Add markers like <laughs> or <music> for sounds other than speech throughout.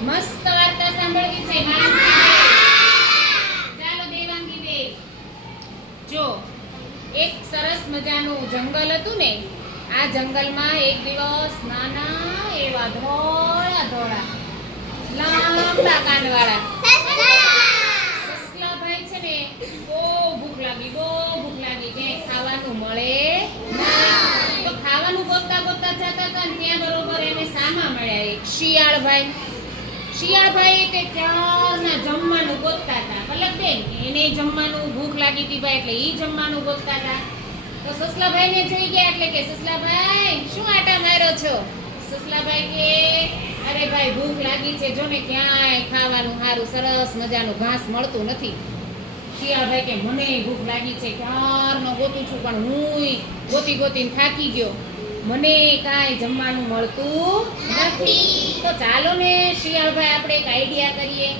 મસ્ત વાર્તા સાંભળવી છે ચાલો દેવાંગી બે. જો એક સરસ મજાનું જંગલ હતું ને આ જંગલમાં એક દિવસ નાના એવા ધોળા ધોળા લાંબા કાનવાળા સસલાભાઈ છે ને બહુ ભૂખ લાગી બહુ ભૂખ લાગી કે ખાવાનું મળે તો ખાવાનું ગોતતા ગોતતા જતા હતા ત્યાં બરોબર એને સામા મળ્યા એક શિયાળભાઈ. શિયાળભાઈ તે ત્યાંના જમવાનું ગોતતા હતા. પલકબેન એને જમવાનું ભૂખ લાગી હતી ભાઈ, એટલે એ જમવાનું ગોતતા હતા. તો સસલાભાઈને જોઈ ગયા એટલે કે, સસલાભાઈ, શું આટા માર્યો છો? સસલાભાઈ કે, અરે ભાઈ, ભૂખ લાગી છે. જો ને ક્યાંય ખાવાનું સારું સરસ મજાનું ઘાસ મળતું નથી. શિયાળભાઈ કે, મને ભૂખ લાગી છે. ક્યારનો ગોતું છું, પણ હુંય ગોતી ગોતીને થાકી ગયો. મને કાંઈ જમવાનું મળતું નથી. તો ચાલો ને શિયાળભાઈ, આપણે એક આઈડિયા કરીએ.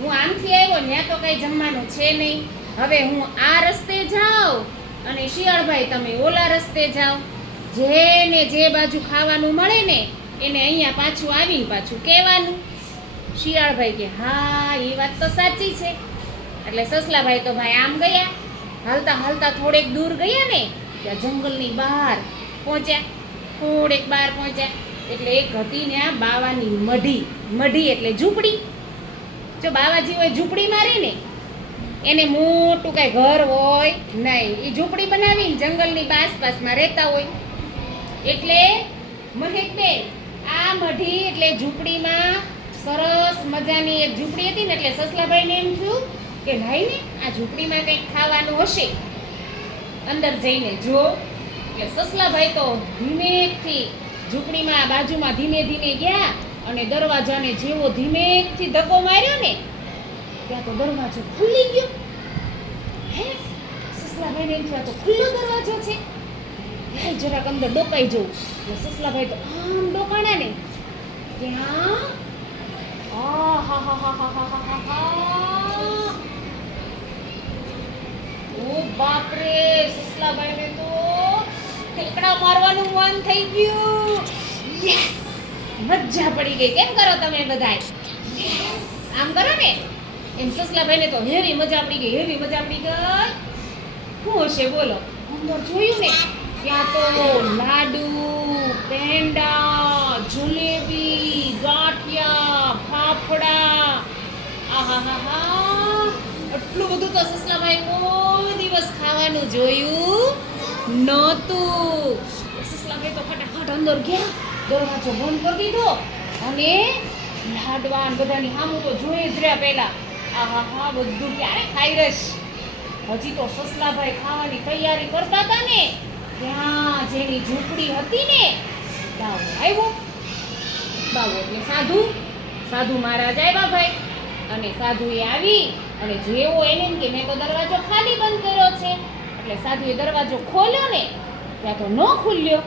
હું આમથી આવ્યો ત્યાં તો કાંઈ જમવાનું છે નહીં. હવે હું આ રસ્તે જાઉં અને શિયાળભાઈ, તમે ઓલા રસ્તે જાઓ. જેને જે બાજુ ખાવાનું મળે ને, એને અહીંયા પાછું આવીને પાછું કહેવાનું. શિયાળભાઈ કે, હા, એ વાત તો સાચી છે. એટલે સસલાભાઈ તો ભાઈ આમ ગયા. હાલતા હાલતા થોડેક દૂર ગયા ને, ત્યાં જંગલની બહાર પહોંચ્યા. થોડેક બહાર પહોંચ્યા. એટલે એક હતી ને આ બાવાની મઢી. મઢી એટલે ઝૂંપડી. જો બાવાજી હોય ઝૂંપડી મારી ને, એને મોટું કાંઈ ઘર હોય નહીં. એ ઝૂંપડી બનાવીને જંગલની આસપાસમાં રહેતા હોય. એટલે મહેકબેન આ મઢી એટલે ઝૂંપડીમાં સરસ મજાની એક ઝૂંપડી હતી ને, એટલે સસલાભાઈને એમ થયું કે લાઈને આ ઝૂંપડીમાં કંઈક ખાવાનું હશે. અંદર જઈને જો એટલે સસલાભાઈ તો ધીમેથી ઝૂંપડીમાં બાજુમાં ધીમે ધીમે ગયા અને દરવાજાને જેવો ધીમેથી ધક્કો માર્યો ને, ત્યાં તો દરવાજો ખુલી ગયો. હે? સસલાભાઈને એમ થયું તો ખુલ્લો દરવાજો છે. હે, જરાક અંદર ડોકાઈ જવું. એટલે સસલાભાઈ તો આમ ડોકાણા ને, ત્યાં હા ઓ બાપરે સસલાભાઈને તો ઠેકડા મારવાનું મન થઈ ગયું. યસ મજા પડી ગઈ. કેમ કરો તમે બધાય? આમ કરો ને. એમ સસલાભાઈને તો હેવી મજા પડી ગઈ હેવી મજા પડી ગઈ. શું હશે બોલો? અંદર જોયું ને? ત્યાં તો લાડુ પેંડા જલેબી ગાંઠિયા ફાફડા. આહાહાહા. આટલું બધું તો સસલાભાઈ કોઈ દિવસ ખાવાનું જોયું નહોતું. ફટાફટ અંદર ગયા, દરવાજો બંધ કરી દીધો અને લાડવા બધાની સામું તો જોઈ જ રહ્યા પહેલા. આહાહા બધું ક્યારે ખાઈ રહીશ? હજી તો સસલાભાઈ ખાવાની તૈયારી કરતા હતા ને, ત્યાં જેની ઝૂંપડી હતી ને ત્યાં આવ્યો. બાવો એટલે સાધુ સાધુ મહારાજ આવ્યા ભાઈ. અને સાધુએ આવી અને જેવો એને કે, મેં તો દરવાજો ખાલી બંધ કર્યો છે. એટલે સાધુએ દરવાજો ખોલ્યો ને, ત્યાં તો ન ખુલ્યો.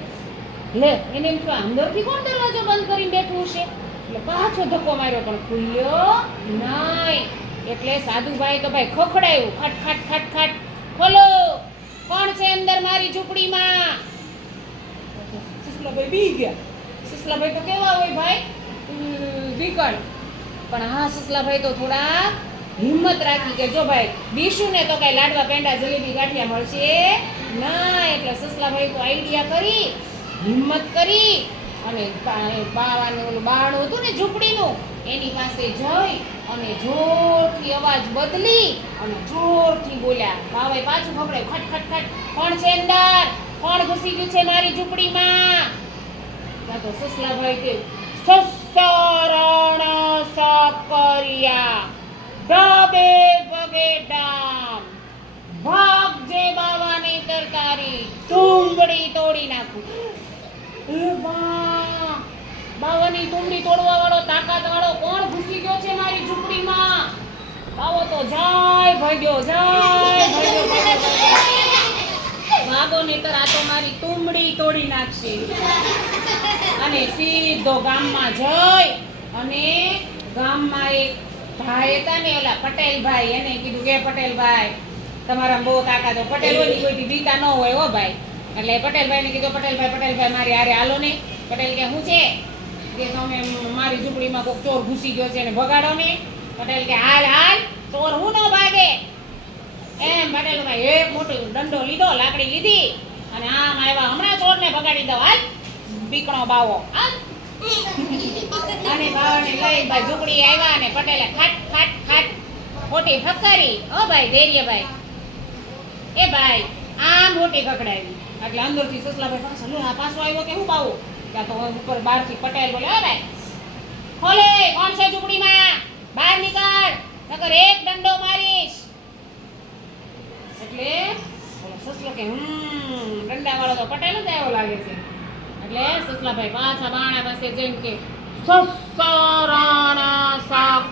લે એને એમ કે અંદરથી કોણ દરવાજો બંધ કરીને બેઠું છે એટલે પાછો ધક્કો માર્યો પણ ખુલ્યો નહીં. એટલે સાધુભાઈ તો ભાઈ ખખડાયું ખટ ખટ ખટ ખટ ખોલો. કોણ છે અંદર મારી ઝૂંપડીમાં? સુસલાભાઈ બી ગયા. સુસલાભાઈ તો કેવા હોય ભાઈ? વિકળ. પણ હા સુસલાભાઈ તો થોડા હિંમત રાખી કે જો ભાઈ બીશું ને તો કઈ લાડવા પેંડા જલેબી ગાંઠિયા મળશે ના એટલે સસલાભાઈ તો આઈડિયા કરી હિંમત કરી અને બાવાનું બારણું હતું ને ઝૂંપડીનું, એની પાસે જઈ અને જોરથી અવાજ બદલી અને જોરથી બોલ્યા, બાવાએ પાછું ખબડાયું ખટ ખટ ખટ કોણ છે અંદર કોણ ઘૂસી ગયું છે મારી ઝૂંપડીમાં. ત્યાં તો સસલાભાઈ કે, સસરણ સકરિયા, ડબે પગે ડામ. ભાગ જે બાવાની તરકારી તુંબડી તોડી નાખું. બાવાની તુંબડી તોડવા વાળો તાકાત વાળો કોણ ઘૂસી ગયો છે મારી ઝૂંપડીમાં? બાવો તો જાય, ભાગ્યો જાય. ભાગો નહીતર આ તો મારી તુંબડી તોડી નાખશે. અને સીધો ગામમાં જઈ અને ગામમાં એક ભાઈ હતા ને ઓલા પટેલભાઈ, એને કીધું, કે પટેલભાઈ તમારા બહુ તાકાત હોય પટેલ હોય કોઈ કોઈથી બીતા ન હોય હો ભાઈ. એટલે પટેલભાઈને કીધું પટેલભાઈ પટેલભાઈ મારી હારે હાલો ને. પટેલ કે શું છે? કે તમે મારી ઝૂંપડીમાં કોઈક ચોર ઘૂસી ગયો છે ને ભગાડો ને. પટેલ કે હાલ હાલ ચોર હું ન ભાગે. એમ પટેલ ભાઈ એક મોટો દંડો લીધો લાકડી લીધી અને આમ આવ્યા હમણાં ચોરને ભગાડી દો હાલ. બીકણો બાવો હાલ. અને બાવાને લઈ ભાઈ ઝૂંપડી આવ્યા અને પટેલે ખાટ ખાટ ખાટ મોટી ફટકારી ઓ ભાઈ ધૈર્યભાઈ એ ભાઈ, આમ રોટી ખકડાવી એટલે અંદરથી સસલાભાઈ પાછો લે પાછો આવ્યો કે હું પાવો? ત્યાં તો ઉપર બહારથી પટેલ બોલે અરે ખોલે, કોણ છે ઝૂંપડીમાં? બહાર નીકળ, નકર એક દંડો મારીશ. એટલે સસલો કે, હમ દંડા વાળો તો પટેલ જ આવ્યો લાગે છે. એટલે સસલાભાઈ પાછા બાણા પાસે જઈને કે, સસરાણા સાફ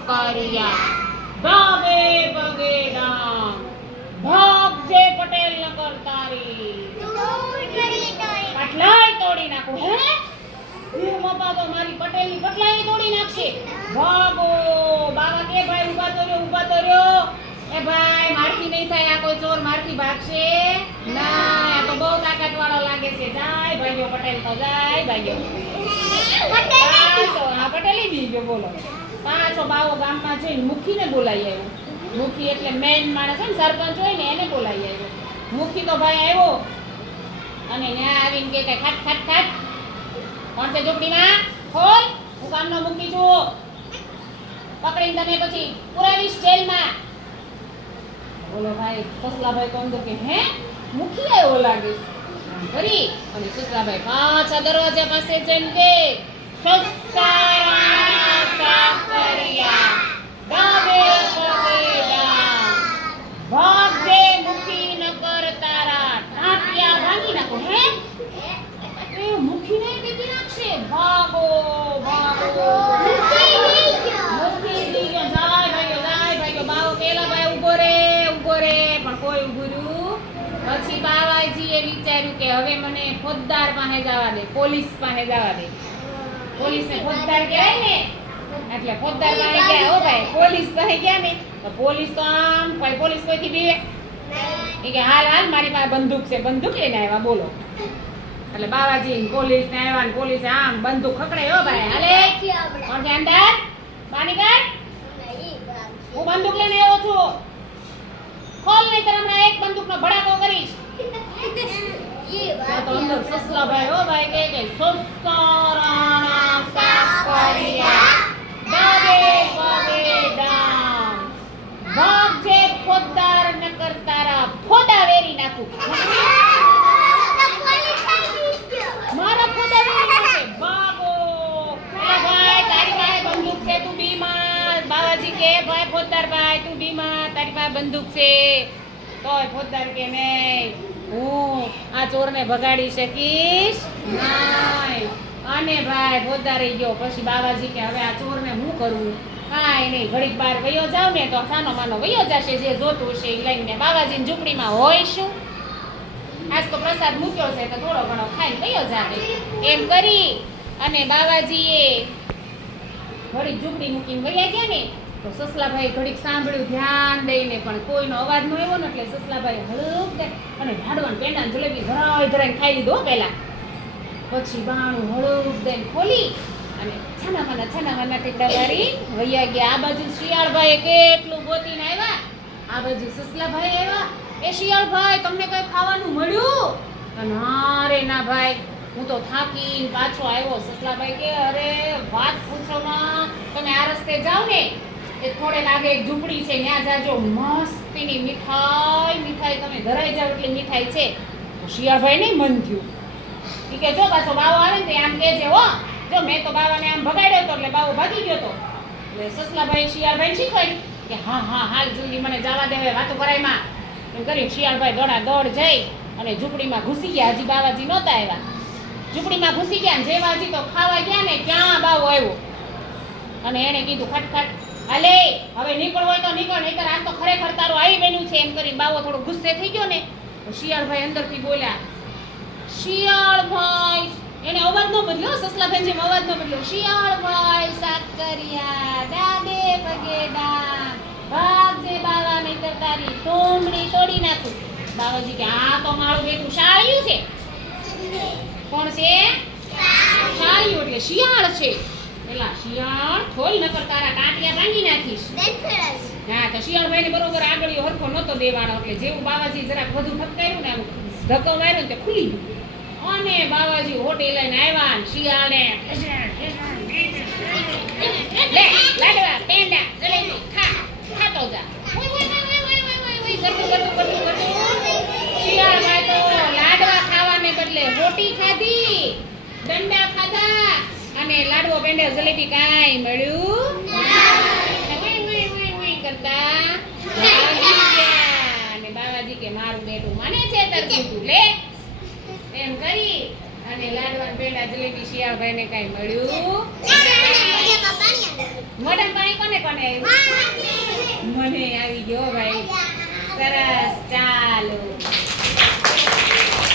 ભાગે ભગે ડામ ભાગ જે પટેલ તોડી નાખું, હે? વીર બાબા મારી પટેલની પટલાય તોડી નાખશે. બાબો બાબા કે ભાઈ ઊભા તો ઊભા તો એ ભાઈ, મારથી નહીં થાય આ કોઈ ચોર, મારથી ભાગશે. ના તો બહુ તાકાત વાળો લાગે છે. જાય ભાઈઓ, પટેલ તો જાય ભાઈઓ. પાછો, હા, પટેલી બી ગયો, બોલો. પાછો બાવો ગામમાં જઈને મુખીને બોલાવી આવ્યો. મુખી એટલે મેન માણસ હોય ને, સરપંચ હોય ને, એને બોલાઈ આવ્યો. મુખી તો ભાઈ આવ્યો અને ત્યાં આવીને કે ખાટ ખાટ ખાટ. કોણ છે ઝૂંપડીમાં? ખોલ. હું કામનો મૂકી છું. પકડીને તમે પછી પુરાવીશ જેલમાં. બોલો ભાઈ, સસલાભાઈ તો કે, હે? મુખી આવ્યો લાગે. કરી અને સસલાભાઈ પાછા દરવાજા પાસે જઈને કે સસરા સાકરિયા ડાબે પગે ડામ ભાગજે મુખી નકર તારા ટાંટિયા ભાંગી નાખો હે એ મુખીને પીટી નાખશે ભાગો ભાગો મુખી લઈ ગયો જાય ભાઈઓ જાય ભાઈઓ બાવો પેલા ભાઈ ઊભો રે ઊભો રે પણ કોઈ ઊભું રહ્યું પછી બાવાજીએ વિચાર્યું કે હવે મને ફોજદાર પાસે જવા દે પોલીસ પાસે જવા દે. પોલીસ ને ફોજદાર કહેવાય ને? એટલે ફોજદાર પાસે ગયા ઓ ભાઈ પોલીસ પાસે ગયા ને તો પોલીસ તો આમ ભાઈ પોલીસ કોઈથી બીવે એ કે હાલ હાલ મારી પાસે બંદૂક છે બંદૂક લઈને આવ્યા બોલો. એટલે બાવાજી પોલીસ ને આવ્યા ને પોલીસ આમ બંદૂક ખકડે હો ભાઈ હાલે. કોણ છે અંદર? બાની કાઢ હું બંદૂક લઈને આવ્યો છું. ખોલ નહીં તો હમણાં એક બંદૂકનો ભડાકો કરીશ. <laughs> સસલા ભાઈ હો ભાઈ કે કે સસરાણા સાકરિયા ડાબે પગે ડામ ભાગજે ફોજદાર ન કરતારા ફોડા વેરી નાખું મારા ફોડા વેરી નાખે ભાગો એલા ભાઈ તારી પાસે બંદૂક છે તું બીમાર બાવાજી કે ભાઈ ફોજદાર ભાઈ તું બીમાર તારી પાસે બંદૂક છે તોય ફોજદાર કે નહીં હું આ ચોરને ભગાડી શકીશ નહીં. અને ભાઈ રહી ગયો. પછી બાવાજી કે, હવે આ ચોરને હું કરું? કાંઈ નહીં. ઘડીક બાર વયો જાવ ને તો સાનો માનો વયો જશે. જે જોતું હશે એ લઈને બાવાજીની ઝૂંપડીમાં હોય શું આજ તો પ્રસાદ મૂક્યો છે તો થોડો ઘણો ખાઈને વયો જાવે. એમ કરી અને બાવાજીએ ઘડીક ઝૂંપડી મૂકીને વયા ગયા ને તો સસલાભાઈ ઘડીક સાંભળ્યું, ધ્યાન દઈને પણ કોઈનો અવાજ ન આવ્યો ને એટલે સસલાભાઈ હળુક અને ઢાડવાન પેંડાને જલેબી ધરાય ધરાઈને ખાઈ લીધો પહેલાં. પછી બાણું હળુક દઈને ખોલી અને છાના માના છાના માના ટીકડા વાળી વૈયા ગયા. આ બાજુ શિયાળભાઈ કેટલું ગોતીને આવ્યા. આ બાજુ સસલાભાઈ આવ્યા. એ શિયાળભાઈ, તમને કઈ ખાવાનું મળ્યું? અને હા રે ના ભાઈ, હું તો થાકીને પાછો આવ્યો. સસલાભાઈ કે, અરે, વાત પૂછવામાં તમે આ રસ્તે જાઓ ને એ થોડે લાગે એક ઝૂંપડી છે ત્યાં જાજો. મસ્તીની મીઠાઈ મીઠાઈ તમે ધરાઈ જાવ એટલી મીઠાઈ છે. શિયાળભાઈ નહીં મન થયું. ઠીક કે જો પાછો બાવો આવે ને આમ કહેજે, હો. જો મેં તો બાવાને આમ ભગાડ્યો તો એટલે બાવો ભાગી ગયો તો. એટલે સસલાભાઈ શિયાળભાઈ શીખવાડી કે હા હા, હાલ જલ્દી મને જવા દેવે વાતો કરાયમાં એમ કરી શિયાળભાઈ દોડા દોડ જઈ અને ઝૂંપડીમાં ઘૂસી ગયા. હજી બાવાજી નહોતા આવ્યા. ઝૂંપડીમાં ઘૂસી ગયા ને જેવા હજી તો ખાવા ગયા ને ક્યાં બાવો આવ્યો. અને એણે કીધું, ખટખટ હાલે, હવે નીકળ હોય તો નીકળ, નહીતર આજ તો ખરેખર તારું આવી બન્યું છે, એમ કરીને બાવો થોડો ગુસ્સે થઈ ગયો ને શિયાળભાઈ અંદરથી બોલ્યા, શિયાળભાઈ, એને અવાજ નો બદલ્યો સસલાભાઈ જેમ અવાજ નો બદલ્યો, શિયાળભાઈ સાકરિયા દાદે પગે ડામ ભાગજે બાવા, નહીતર તારી ટોમડી તોડી નાખું. બાવાજી કે, આ તો મારું બેટું શાળિયું છે. કોણ છે? શાળિયું, એટલે શિયાળ છે. પેલા શિયાળ ખોલ નકર તારા ટાટિયા ભાંગી નાખીશ. હા તો શિયાળભાઈ ને બરોબર આગળ હરખો નતો દેવાનો એટલે જેવું બાવાજી જરાક વધુ ફટકાર્યું ને ધક્કો માર્યો ને ખુલી ગયું. અને બાવાજી હોટેલ લઈને આવ્યા ને શિયાળને લાડવા ખાવાને બદલે રોટી ખાધી દંડા ખાધા. અને લાડવો પેંડા જલેબી કાંઈ મળ્યું? કરતા. અને બાવાજી કે મારું બેટું મને છે તરકુટું લે. એમ કરી. અને લાડવા ને પેંડા જલેબી શિયાળભાઈને કાંઈ મળ્યું? મોઢામાં પાણી કોને કોને આવ્યું? મને આવી ગયો ભાઈ. સરસ. ચાલો.